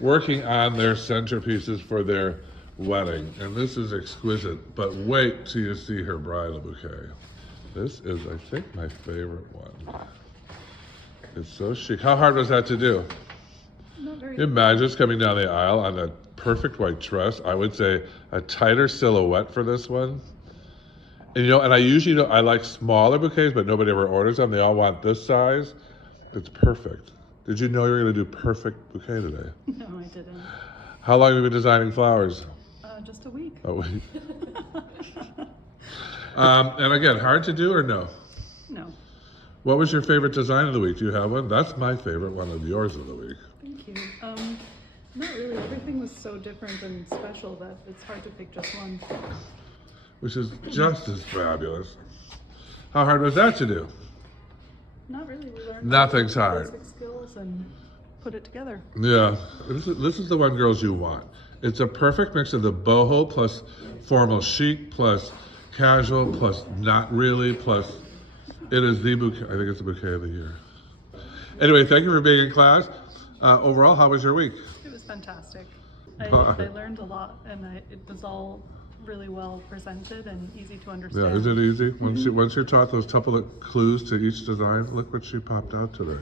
working on their centerpieces for their wedding. And this is exquisite, but wait till you see her bridal bouquet. This is, I think, my favorite one. It's so chic. How hard was that to do? Not very. Imagine just coming down the aisle on a perfect white dress. I would say a tighter silhouette for this one. And and I usually don't, I like smaller bouquets, but nobody ever orders them. They all want this size. It's perfect. Did you know you were going to do perfect bouquet today? No, I didn't. How long have you been designing flowers? Just a week. A week. And again, hard to do or no? No. What was your favorite design of the week? Do you have one? That's my favorite one of yours of the week. Thank you. Not really. Everything was so different and special that it's hard to pick just one. Which is just as fabulous. How hard was that to do? Not really. We learned Nothing's hard. basic skills and put it together. Yeah, this is the one, girls, you want. It's a perfect mix of the boho plus formal chic plus casual plus not really plus it is the bouquet. I think it's the bouquet of the year. Anyway, thank you for being in class. Overall, how was your week? It was fantastic. I Bye. learned a lot, and it was all really well presented and easy to understand. Yeah, is it easy? Once you're taught those couple of clues to each design, look what she popped out today.